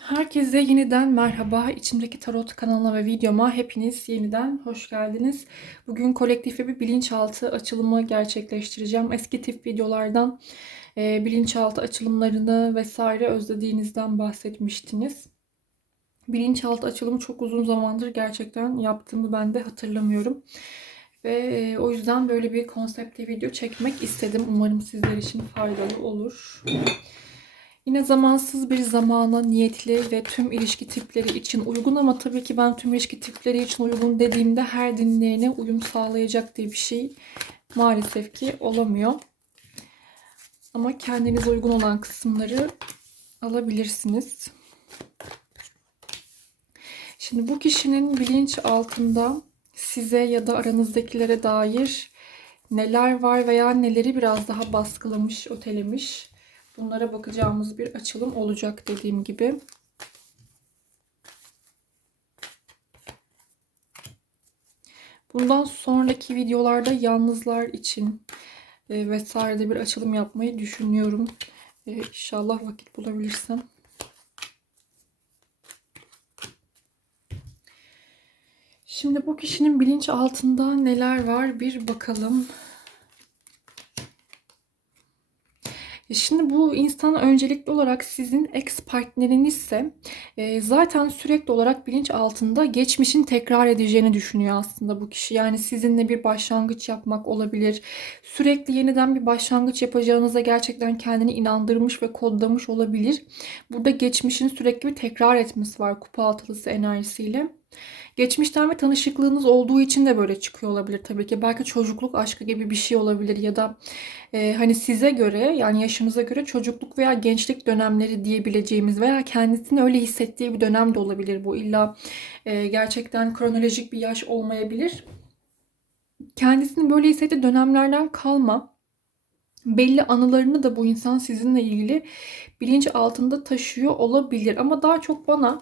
Herkese yeniden merhaba. İçimdeki Tarot kanalına ve videoma hepiniz yeniden hoş geldiniz. Bugün kolektife bir bilinçaltı açılımı gerçekleştireceğim. Eski tip videolardan e, bilinçaltı açılımlarını vesaire özlediğinizden bahsetmiştiniz. Bilinçaltı açılımı çok uzun zamandır gerçekten yaptığımı ben de hatırlamıyorum. Ve e, o yüzden böyle bir konseptli video çekmek istedim. Umarım sizler için faydalı olur. Yine zamansız bir zamana niyetli ve tüm ilişki tipleri için uygun ama tabii ki ben tüm ilişki tipleri için uygun dediğimde her dinleyene uyum sağlayacak diye bir şey maalesef ki olamıyor. Ama kendinize uygun olan kısımları alabilirsiniz. Şimdi bu kişinin bilinç altında size ya da aranızdakilere dair neler var veya neleri biraz daha baskılamış, ötelemiş Bunlara bakacağımız bir açılım olacak dediğim gibi. Bundan sonraki videolarda yalnızlar için e, vesaire bir açılım yapmayı düşünüyorum. E, inşallah vakit bulabilirsem. Şimdi bu kişinin bilinç altında neler var bir bakalım. E, şimdi bu insan öncelikli olarak sizin ex partnerinizse e, zaten sürekli olarak bilinç altında geçmişin tekrar edeceğini düşünüyor aslında bu kişi. Yani sizinle bir başlangıç yapmak olabilir. Sürekli yeniden bir başlangıç yapacağınıza gerçekten kendini inandırmış ve kodlamış olabilir. Burada geçmişin sürekli bir tekrar etmesi var kupa altılısı enerjisiyle. Geçmişten ve tanışıklığınız olduğu için de böyle çıkıyor olabilir tabii ki. Belki çocukluk aşkı gibi bir şey olabilir ya da e, hani size göre yani yaşınıza göre çocukluk veya gençlik dönemleri diyebileceğimiz veya kendisini öyle hissettiği bir dönem de olabilir bu. İlla e, gerçekten kronolojik bir yaş olmayabilir. Kendisini böyle hissettiği dönemlerden kalma belli anılarını da bu insan sizinle ilgili bilinç altında taşıyor olabilir. Ama daha çok bana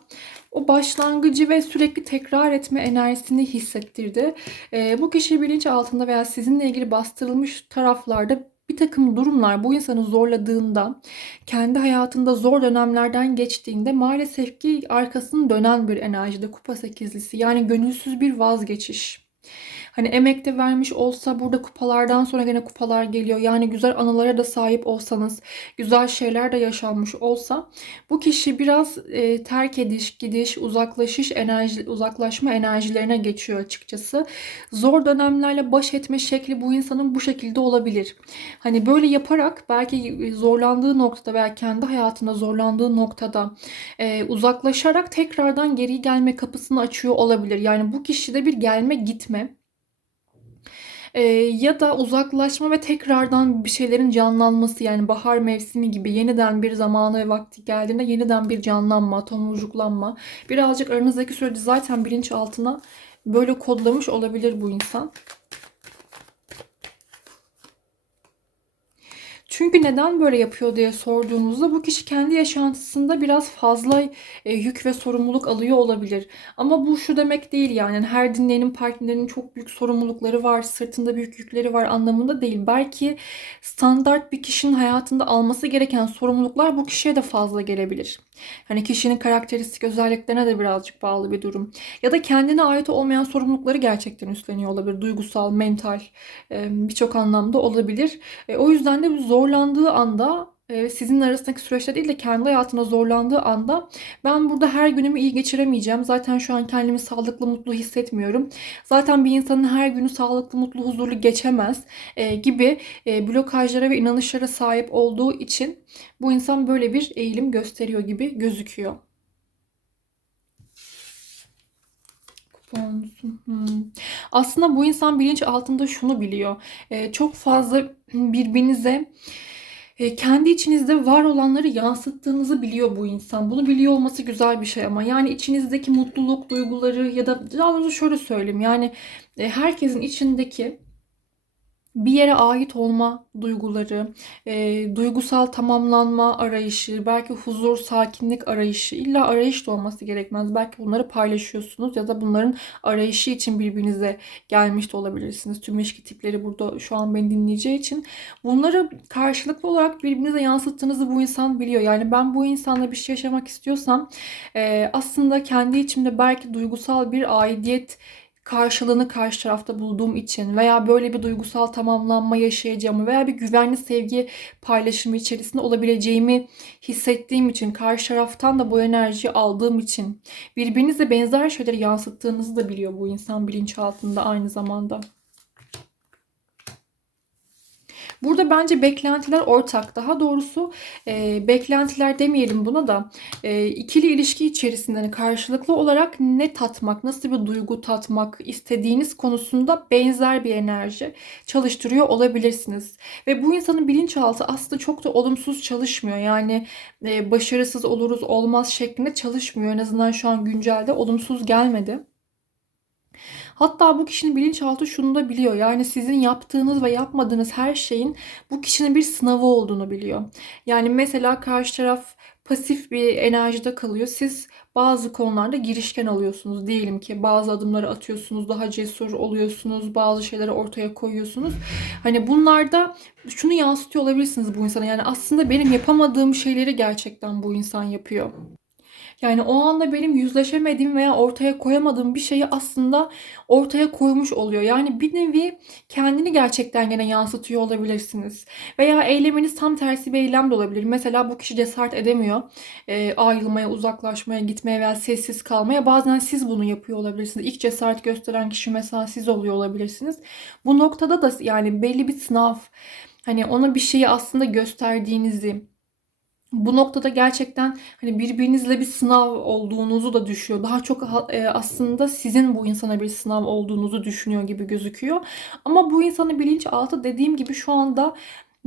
o başlangıcı ve sürekli tekrar etme enerjisini hissettirdi. E, bu kişi bilinç altında veya sizinle ilgili bastırılmış taraflarda bir takım durumlar bu insanı zorladığında, kendi hayatında zor dönemlerden geçtiğinde maalesef ki arkasını dönen bir enerjide kupa sekizlisi yani gönülsüz bir vazgeçiş. Hani emek de vermiş olsa burada kupalardan sonra gene kupalar geliyor. Yani güzel anılara da sahip olsanız, güzel şeyler de yaşanmış olsa bu kişi biraz e, terk ediş, gidiş, uzaklaşış enerji, uzaklaşma enerjilerine geçiyor açıkçası. Zor dönemlerle baş etme şekli bu insanın bu şekilde olabilir. Hani böyle yaparak belki zorlandığı noktada veya kendi hayatında zorlandığı noktada e, uzaklaşarak tekrardan geri gelme kapısını açıyor olabilir. Yani bu kişide bir gelme gitme e, ya da uzaklaşma ve tekrardan bir şeylerin canlanması yani bahar mevsimi gibi yeniden bir zamanı ve vakti geldiğinde yeniden bir canlanma, tomurcuklanma. Birazcık aranızdaki süreci zaten bilinçaltına böyle kodlamış olabilir bu insan. Çünkü neden böyle yapıyor diye sorduğunuzda bu kişi kendi yaşantısında biraz fazla e, yük ve sorumluluk alıyor olabilir. Ama bu şu demek değil yani her dinleyenin partnerinin çok büyük sorumlulukları var, sırtında büyük yükleri var anlamında değil. Belki standart bir kişinin hayatında alması gereken sorumluluklar bu kişiye de fazla gelebilir. Hani kişinin karakteristik özelliklerine de birazcık bağlı bir durum. Ya da kendine ait olmayan sorumlulukları gerçekten üstleniyor olabilir. Duygusal, mental birçok anlamda olabilir. E, o yüzden de zorlandığı anda sizin arasındaki süreçte değil de kendi hayatına zorlandığı anda ben burada her günümü iyi geçiremeyeceğim. Zaten şu an kendimi sağlıklı, mutlu hissetmiyorum. Zaten bir insanın her günü sağlıklı, mutlu, huzurlu geçemez gibi blokajlara ve inanışlara sahip olduğu için bu insan böyle bir eğilim gösteriyor gibi gözüküyor. Aslında bu insan bilinç altında şunu biliyor. çok fazla birbirinize e, kendi içinizde var olanları yansıttığınızı biliyor bu insan. Bunu biliyor olması güzel bir şey ama yani içinizdeki mutluluk duyguları ya da daha doğrusu şöyle söyleyeyim yani e, herkesin içindeki bir yere ait olma duyguları, e, duygusal tamamlanma arayışı, belki huzur, sakinlik arayışı, illa arayış da olması gerekmez. Belki bunları paylaşıyorsunuz ya da bunların arayışı için birbirinize gelmiş de olabilirsiniz. Tüm ilişki tipleri burada şu an beni dinleyeceği için bunları karşılıklı olarak birbirinize yansıttığınızı bu insan biliyor. Yani ben bu insanla bir şey yaşamak istiyorsam e, aslında kendi içimde belki duygusal bir aidiyet karşılığını karşı tarafta bulduğum için veya böyle bir duygusal tamamlanma yaşayacağımı veya bir güvenli sevgi paylaşımı içerisinde olabileceğimi hissettiğim için karşı taraftan da bu enerjiyi aldığım için birbirinize benzer şeyleri yansıttığınızı da biliyor bu insan bilinçaltında aynı zamanda. Burada bence beklentiler ortak. Daha doğrusu e, beklentiler demeyelim buna da e, ikili ilişki içerisinde karşılıklı olarak ne tatmak, nasıl bir duygu tatmak istediğiniz konusunda benzer bir enerji çalıştırıyor olabilirsiniz. Ve bu insanın bilinçaltı aslında çok da olumsuz çalışmıyor. Yani e, başarısız oluruz olmaz şeklinde çalışmıyor. En azından şu an güncelde olumsuz gelmedi. Hatta bu kişinin bilinçaltı şunu da biliyor. Yani sizin yaptığınız ve yapmadığınız her şeyin bu kişinin bir sınavı olduğunu biliyor. Yani mesela karşı taraf pasif bir enerjide kalıyor. Siz bazı konularda girişken alıyorsunuz. Diyelim ki bazı adımları atıyorsunuz, daha cesur oluyorsunuz, bazı şeyleri ortaya koyuyorsunuz. Hani bunlarda şunu yansıtıyor olabilirsiniz bu insana. Yani aslında benim yapamadığım şeyleri gerçekten bu insan yapıyor. Yani o anda benim yüzleşemediğim veya ortaya koyamadığım bir şeyi aslında ortaya koymuş oluyor. Yani bir nevi kendini gerçekten gene yansıtıyor olabilirsiniz. Veya eyleminiz tam tersi bir eylem de olabilir. Mesela bu kişi cesaret edemiyor. E, ayrılmaya, uzaklaşmaya, gitmeye veya sessiz kalmaya. Bazen siz bunu yapıyor olabilirsiniz. İlk cesaret gösteren kişi mesela siz oluyor olabilirsiniz. Bu noktada da yani belli bir sınav hani ona bir şeyi aslında gösterdiğinizi bu noktada gerçekten hani birbirinizle bir sınav olduğunuzu da düşüyor. Daha çok e, aslında sizin bu insana bir sınav olduğunuzu düşünüyor gibi gözüküyor. Ama bu insanın bilinçaltı dediğim gibi şu anda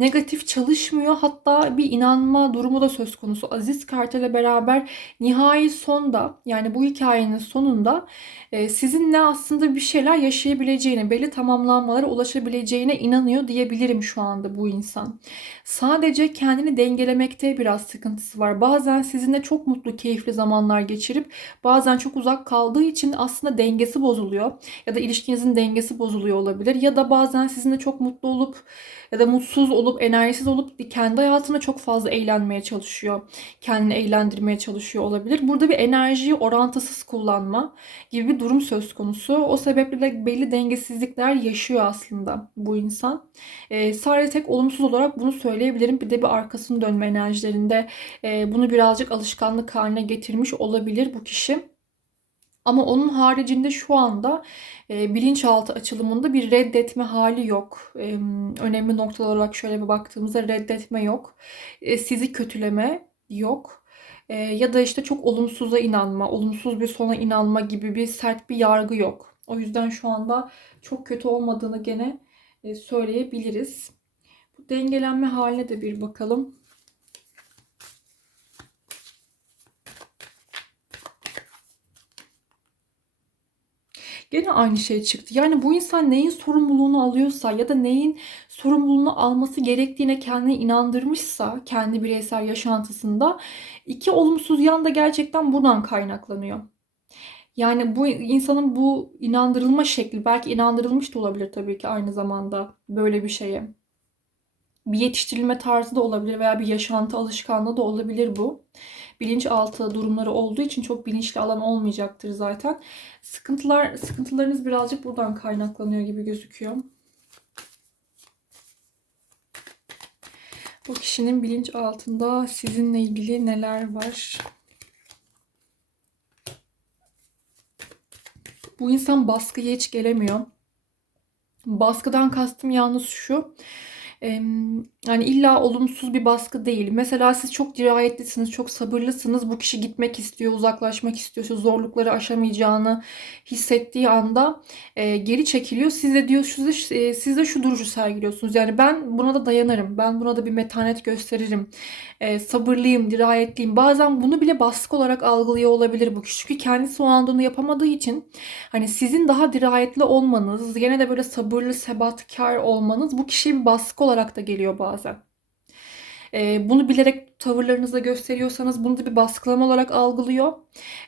negatif çalışmıyor. Hatta bir inanma durumu da söz konusu. Aziz kartıyla beraber nihai sonda yani bu hikayenin sonunda e, sizinle aslında bir şeyler yaşayabileceğine, belli tamamlanmalara ulaşabileceğine inanıyor diyebilirim şu anda bu insan. Sadece kendini dengelemekte biraz sıkıntısı var. Bazen sizinle çok mutlu, keyifli zamanlar geçirip bazen çok uzak kaldığı için aslında dengesi bozuluyor. Ya da ilişkinizin dengesi bozuluyor olabilir. Ya da bazen sizinle çok mutlu olup ya da mutsuz olup, enerjisiz olup kendi hayatında çok fazla eğlenmeye çalışıyor. Kendini eğlendirmeye çalışıyor olabilir. Burada bir enerjiyi orantısız kullanma gibi bir durum söz konusu. O sebeple de belli dengesizlikler yaşıyor aslında bu insan. Ee, sadece tek olumsuz olarak bunu söyleyebilirim. Bir de bir arkasını dönme enerjilerinde e, bunu birazcık alışkanlık haline getirmiş olabilir bu kişi. Ama onun haricinde şu anda e, bilinçaltı açılımında bir reddetme hali yok. E, önemli noktalar olarak şöyle bir baktığımızda reddetme yok. E, sizi kötüleme yok. E, ya da işte çok olumsuza inanma, olumsuz bir sona inanma gibi bir sert bir yargı yok. O yüzden şu anda çok kötü olmadığını gene e, söyleyebiliriz. Bu dengelenme haline de bir bakalım. Gene aynı şey çıktı. Yani bu insan neyin sorumluluğunu alıyorsa ya da neyin sorumluluğunu alması gerektiğine kendini inandırmışsa kendi bireysel yaşantısında iki olumsuz yan da gerçekten buradan kaynaklanıyor. Yani bu insanın bu inandırılma şekli belki inandırılmış da olabilir tabii ki aynı zamanda böyle bir şeye. Bir yetiştirilme tarzı da olabilir veya bir yaşantı alışkanlığı da olabilir bu bilinçaltı durumları olduğu için çok bilinçli alan olmayacaktır zaten. Sıkıntılar sıkıntılarınız birazcık buradan kaynaklanıyor gibi gözüküyor. Bu kişinin bilinç altında sizinle ilgili neler var? Bu insan baskıya hiç gelemiyor. Baskıdan kastım yalnız şu yani illa olumsuz bir baskı değil. Mesela siz çok dirayetlisiniz, çok sabırlısınız. Bu kişi gitmek istiyor, uzaklaşmak istiyor. Zorlukları aşamayacağını hissettiği anda e, geri çekiliyor. Siz de diyor siz de, e, siz de şu duruşu sergiliyorsunuz. Yani ben buna da dayanırım. Ben buna da bir metanet gösteririm. E, sabırlıyım, dirayetliyim. Bazen bunu bile baskı olarak algılıyor olabilir bu kişi. Çünkü kendisi o anda onu yapamadığı için hani sizin daha dirayetli olmanız, gene de böyle sabırlı, sebatkar olmanız bu kişiye bir baskı olarak da geliyor bazen. E, bunu bilerek tavırlarınızda gösteriyorsanız bunu da bir baskılama olarak algılıyor.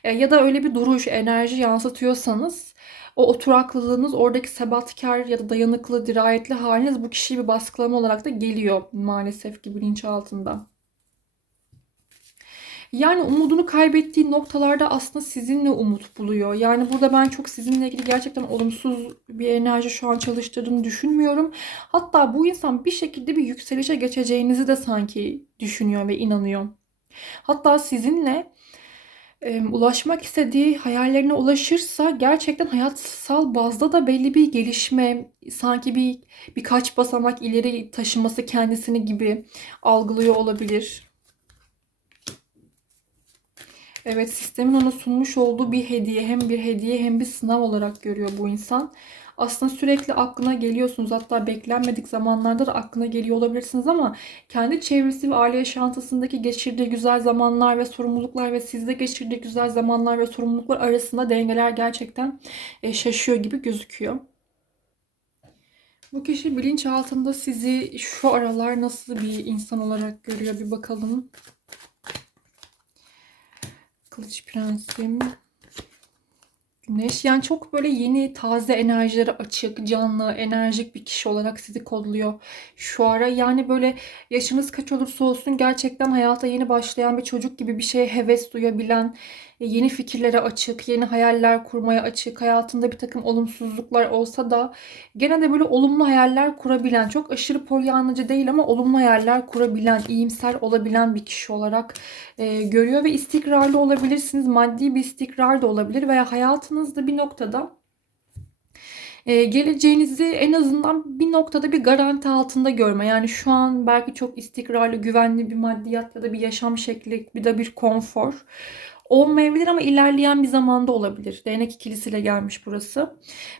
E, ya da öyle bir duruş, enerji yansıtıyorsanız o oturaklılığınız, oradaki sebatkar ya da dayanıklı, dirayetli haliniz bu kişiyi bir baskılama olarak da geliyor maalesef ki bilinçaltında. Yani umudunu kaybettiği noktalarda aslında sizinle umut buluyor. Yani burada ben çok sizinle ilgili gerçekten olumsuz bir enerji şu an çalıştırdığını düşünmüyorum. Hatta bu insan bir şekilde bir yükselişe geçeceğinizi de sanki düşünüyor ve inanıyor. Hatta sizinle e, ulaşmak istediği hayallerine ulaşırsa gerçekten hayatsal bazda da belli bir gelişme, sanki bir birkaç basamak ileri taşıması kendisini gibi algılıyor olabilir. Evet sistemin ona sunmuş olduğu bir hediye hem bir hediye hem bir sınav olarak görüyor bu insan. Aslında sürekli aklına geliyorsunuz. Hatta beklenmedik zamanlarda da aklına geliyor olabilirsiniz ama kendi çevresi ve aile yaşantısındaki geçirdiği güzel zamanlar ve sorumluluklar ve sizde geçirdiği güzel zamanlar ve sorumluluklar arasında dengeler gerçekten e, şaşıyor gibi gözüküyor. Bu kişi bilinç altında sizi şu aralar nasıl bir insan olarak görüyor bir bakalım. Kılıç Prensim. Güneş yani çok böyle yeni taze enerjileri açık, canlı, enerjik bir kişi olarak sizi kodluyor şu ara. Yani böyle yaşınız kaç olursa olsun gerçekten hayata yeni başlayan bir çocuk gibi bir şeye heves duyabilen, yeni fikirlere açık, yeni hayaller kurmaya açık, hayatında bir takım olumsuzluklar olsa da gene de böyle olumlu hayaller kurabilen, çok aşırı polyanlıcı değil ama olumlu hayaller kurabilen, iyimser olabilen bir kişi olarak e, görüyor ve istikrarlı olabilirsiniz. Maddi bir istikrar da olabilir veya hayatınızda bir noktada e, geleceğinizi en azından bir noktada bir garanti altında görme. Yani şu an belki çok istikrarlı, güvenli bir maddiyat ya da bir yaşam şekli, bir de bir konfor olmayabilir ama ilerleyen bir zamanda olabilir. Değnek ikilisiyle gelmiş burası.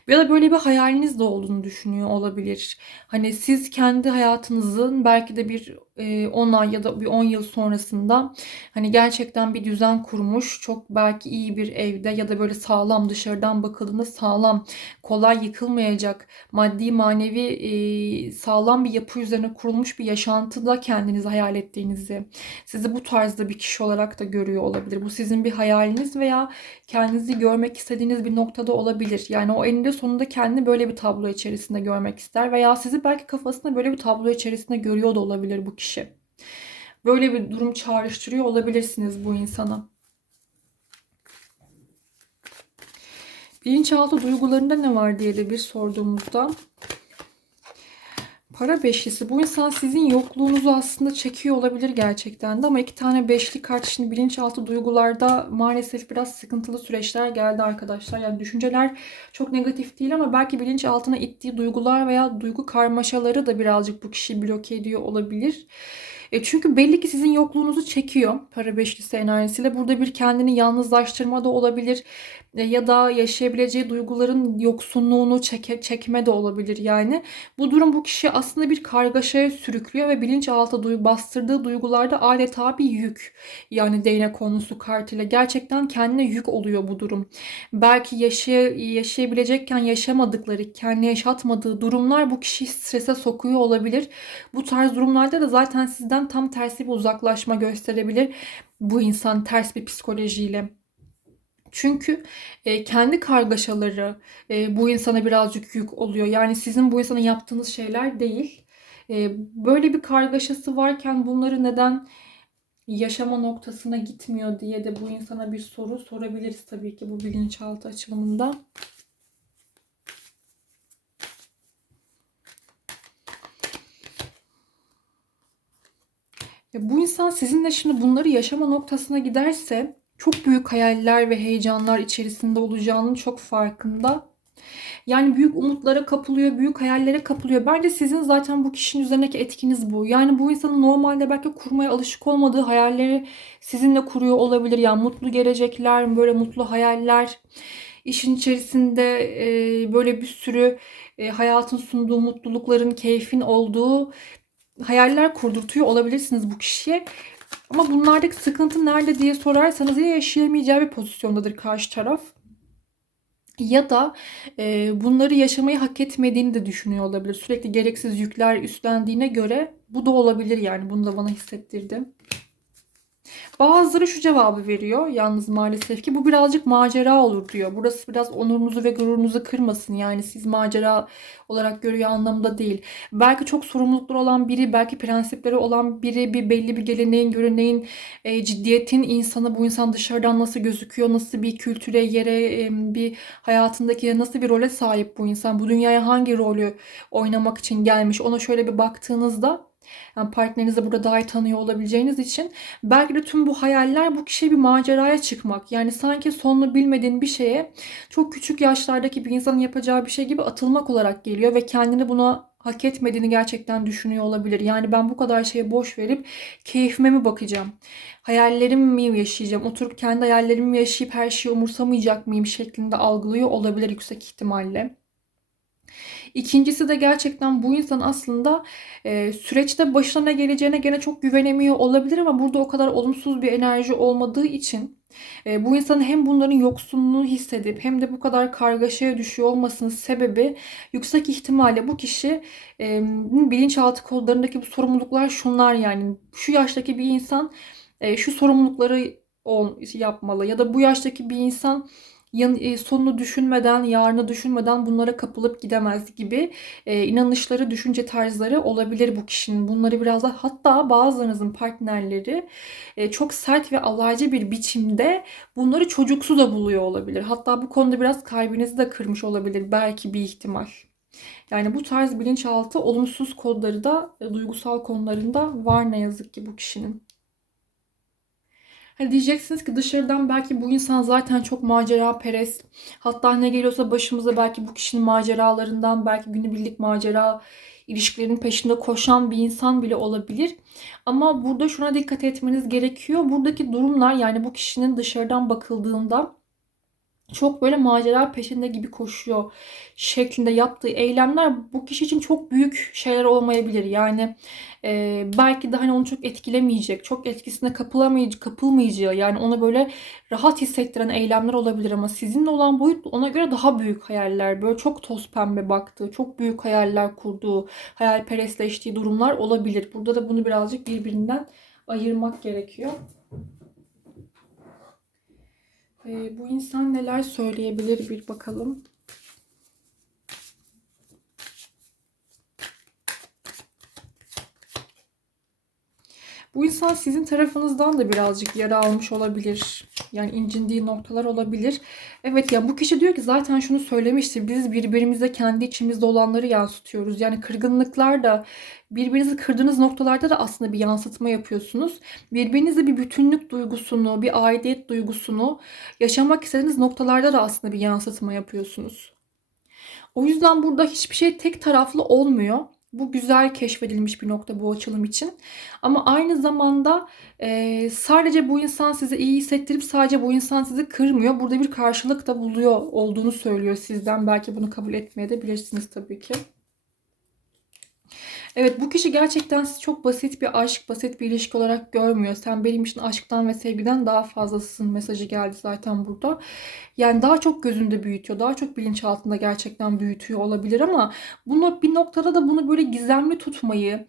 Ya da böyle bir hayaliniz de olduğunu düşünüyor olabilir. Hani siz kendi hayatınızın belki de bir 10 e, ay ya da bir 10 yıl sonrasında hani gerçekten bir düzen kurmuş, çok belki iyi bir evde ya da böyle sağlam dışarıdan bakıldığında sağlam, kolay yıkılmayacak, maddi manevi e, sağlam bir yapı üzerine kurulmuş bir yaşantıda kendinizi hayal ettiğinizi, sizi bu tarzda bir kişi olarak da görüyor olabilir. Bu sizin bir hayaliniz veya kendinizi görmek istediğiniz bir noktada olabilir. Yani o eninde sonunda kendini böyle bir tablo içerisinde görmek ister veya sizi belki kafasında böyle bir tablo içerisinde görüyor da olabilir bu kişi. Böyle bir durum çağrıştırıyor olabilirsiniz bu insana. Bilinçaltı duygularında ne var diye de bir sorduğumuzda Para beşlisi. Bu insan sizin yokluğunuzu aslında çekiyor olabilir gerçekten de ama iki tane beşli kart şimdi bilinçaltı duygularda maalesef biraz sıkıntılı süreçler geldi arkadaşlar. Yani düşünceler çok negatif değil ama belki bilinçaltına ittiği duygular veya duygu karmaşaları da birazcık bu kişiyi bloke ediyor olabilir. E çünkü belli ki sizin yokluğunuzu çekiyor para beşlisi enerjisiyle. Burada bir kendini yalnızlaştırma da olabilir e, ya da yaşayabileceği duyguların yoksunluğunu çeke, çekme de olabilir yani. Bu durum bu kişi aslında bir kargaşaya sürüklüyor ve bilinçaltı duy, bastırdığı duygularda adeta bir yük. Yani değnek konusu kartıyla gerçekten kendine yük oluyor bu durum. Belki yaşay yaşayabilecekken yaşamadıkları, kendine yaşatmadığı durumlar bu kişiyi strese sokuyor olabilir. Bu tarz durumlarda da zaten sizden tam tersi bir uzaklaşma gösterebilir. Bu insan ters bir psikolojiyle. Çünkü e, kendi kargaşaları e, bu insana birazcık yük oluyor. Yani sizin bu insana yaptığınız şeyler değil. E, böyle bir kargaşası varken bunları neden yaşama noktasına gitmiyor diye de bu insana bir soru sorabiliriz tabii ki bu bilinçaltı açılımında. Ya bu insan sizinle şimdi bunları yaşama noktasına giderse çok büyük hayaller ve heyecanlar içerisinde olacağının çok farkında. Yani büyük umutlara kapılıyor, büyük hayallere kapılıyor. Bence sizin zaten bu kişinin üzerindeki etkiniz bu. Yani bu insanın normalde belki kurmaya alışık olmadığı hayalleri sizinle kuruyor olabilir. Yani mutlu gelecekler, böyle mutlu hayaller. İşin içerisinde e, böyle bir sürü e, hayatın sunduğu mutlulukların, keyfin olduğu hayaller kurdurtuyor olabilirsiniz bu kişiye. Ama bunlardaki sıkıntı nerede diye sorarsanız ya yaşayamayacağı bir pozisyondadır karşı taraf. Ya da e, bunları yaşamayı hak etmediğini de düşünüyor olabilir. Sürekli gereksiz yükler üstlendiğine göre bu da olabilir yani. Bunu da bana hissettirdi. Bazıları şu cevabı veriyor. Yalnız maalesef ki bu birazcık macera olur diyor. Burası biraz onurunuzu ve gururunuzu kırmasın. Yani siz macera olarak görüyor anlamında değil. Belki çok sorumlulukları olan biri, belki prensipleri olan biri, bir belli bir geleneğin, göreneğin, e, ciddiyetin insanı, bu insan dışarıdan nasıl gözüküyor, nasıl bir kültüre, yere, e, bir hayatındaki nasıl bir role sahip bu insan, bu dünyaya hangi rolü oynamak için gelmiş, ona şöyle bir baktığınızda yani partnerinizi burada daha iyi tanıyor olabileceğiniz için belki de tüm bu hayaller bu kişiye bir maceraya çıkmak. Yani sanki sonunu bilmediğin bir şeye çok küçük yaşlardaki bir insanın yapacağı bir şey gibi atılmak olarak geliyor ve kendini buna hak etmediğini gerçekten düşünüyor olabilir. Yani ben bu kadar şeye boş verip keyfime mi bakacağım? Hayallerimi mi yaşayacağım? Oturup kendi hayallerimi mi yaşayıp her şeyi umursamayacak mıyım şeklinde algılıyor olabilir yüksek ihtimalle. İkincisi de gerçekten bu insan aslında e, süreçte başına ne geleceğine gene çok güvenemiyor olabilir ama burada o kadar olumsuz bir enerji olmadığı için e, bu insanın hem bunların yoksunluğunu hissedip hem de bu kadar kargaşaya düşüyor olmasının sebebi yüksek ihtimalle bu kişi e, bilinçaltı kodlarındaki bu sorumluluklar şunlar yani. Şu yaştaki bir insan e, şu sorumlulukları yapmalı ya da bu yaştaki bir insan yan, e, sonunu düşünmeden, yarını düşünmeden bunlara kapılıp gidemez gibi e, inanışları, düşünce tarzları olabilir bu kişinin. Bunları biraz da hatta bazılarınızın partnerleri e, çok sert ve alaycı bir biçimde bunları çocuksu da buluyor olabilir. Hatta bu konuda biraz kalbinizi de kırmış olabilir belki bir ihtimal. Yani bu tarz bilinçaltı olumsuz kodları da e, duygusal konularında var ne yazık ki bu kişinin. Hani diyeceksiniz ki dışarıdan belki bu insan zaten çok macera perest. Hatta ne geliyorsa başımıza belki bu kişinin maceralarından, belki günübirlik macera ilişkilerin peşinde koşan bir insan bile olabilir. Ama burada şuna dikkat etmeniz gerekiyor. Buradaki durumlar yani bu kişinin dışarıdan bakıldığında çok böyle macera peşinde gibi koşuyor şeklinde yaptığı eylemler bu kişi için çok büyük şeyler olmayabilir. Yani e, belki de hani onu çok etkilemeyecek, çok etkisine kapılamayacak, kapılmayacağı yani ona böyle rahat hissettiren eylemler olabilir ama sizinle olan boyut ona göre daha büyük hayaller, böyle çok toz pembe baktığı, çok büyük hayaller kurduğu, hayalperestleştiği durumlar olabilir. Burada da bunu birazcık birbirinden ayırmak gerekiyor. Ee, bu insan neler söyleyebilir bir bakalım. Bu insan sizin tarafınızdan da birazcık yara almış olabilir. Yani incindiği noktalar olabilir. Evet ya bu kişi diyor ki zaten şunu söylemiştir. Biz birbirimize kendi içimizde olanları yansıtıyoruz. Yani kırgınlıklar da birbirinizi kırdığınız noktalarda da aslında bir yansıtma yapıyorsunuz. Birbirinize bir bütünlük duygusunu, bir aidiyet duygusunu yaşamak istediğiniz noktalarda da aslında bir yansıtma yapıyorsunuz. O yüzden burada hiçbir şey tek taraflı olmuyor. Bu güzel keşfedilmiş bir nokta bu açılım için. Ama aynı zamanda e, sadece bu insan sizi iyi hissettirip sadece bu insan sizi kırmıyor. Burada bir karşılık da buluyor olduğunu söylüyor sizden. Belki bunu kabul etmeye de bilirsiniz tabii ki. Evet bu kişi gerçekten sizi çok basit bir aşk, basit bir ilişki olarak görmüyor. Sen benim için aşktan ve sevgiden daha fazlasın mesajı geldi zaten burada. Yani daha çok gözünde büyütüyor, daha çok bilinçaltında gerçekten büyütüyor olabilir ama bunu bir noktada da bunu böyle gizemli tutmayı,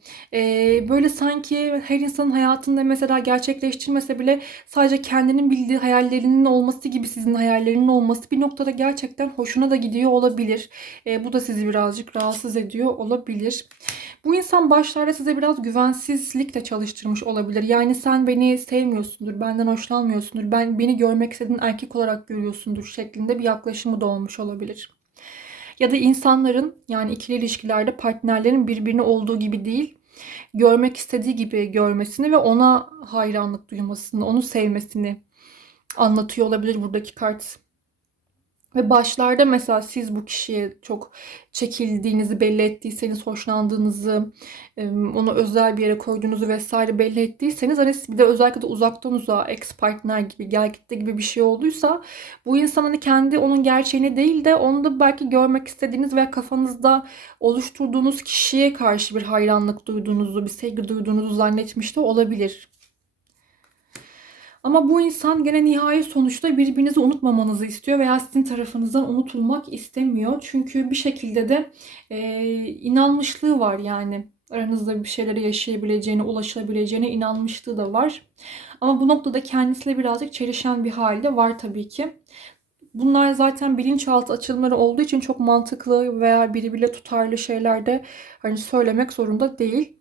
böyle sanki her insanın hayatında mesela gerçekleştirmese bile sadece kendinin bildiği hayallerinin olması gibi sizin hayallerinin olması bir noktada gerçekten hoşuna da gidiyor olabilir. Bu da sizi birazcık rahatsız ediyor olabilir. Bu insan başlarda size biraz güvensizlikle çalıştırmış olabilir. Yani sen beni sevmiyorsundur, benden hoşlanmıyorsundur, ben beni görmek istediğin erkek olarak görüyorsundur şeklinde bir yaklaşımı da olmuş olabilir. Ya da insanların yani ikili ilişkilerde partnerlerin birbirini olduğu gibi değil, görmek istediği gibi görmesini ve ona hayranlık duymasını, onu sevmesini anlatıyor olabilir buradaki kart. Ve başlarda mesela siz bu kişiye çok çekildiğinizi belli ettiyseniz, hoşlandığınızı, onu özel bir yere koyduğunuzu vesaire belli ettiyseniz hani bir de özellikle de uzaktan uzağa ex partner gibi gel gitti gibi bir şey olduysa bu insan hani kendi onun gerçeğini değil de onu da belki görmek istediğiniz veya kafanızda oluşturduğunuz kişiye karşı bir hayranlık duyduğunuzu, bir sevgi duyduğunuzu zannetmiş de olabilir. Ama bu insan gene nihai sonuçta birbirinizi unutmamanızı istiyor veya sizin tarafınızdan unutulmak istemiyor. Çünkü bir şekilde de e, inanmışlığı var yani. Aranızda bir şeyleri yaşayabileceğine, ulaşılabileceğine inanmışlığı da var. Ama bu noktada kendisiyle birazcık çelişen bir hali de var tabii ki. Bunlar zaten bilinçaltı açılımları olduğu için çok mantıklı veya birbiriyle tutarlı şeyler de hani söylemek zorunda değil.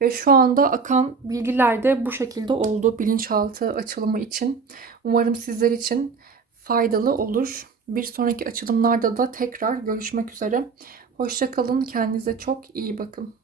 Ve şu anda akan bilgiler de bu şekilde oldu bilinçaltı açılımı için. Umarım sizler için faydalı olur. Bir sonraki açılımlarda da tekrar görüşmek üzere. Hoşçakalın. Kendinize çok iyi bakın.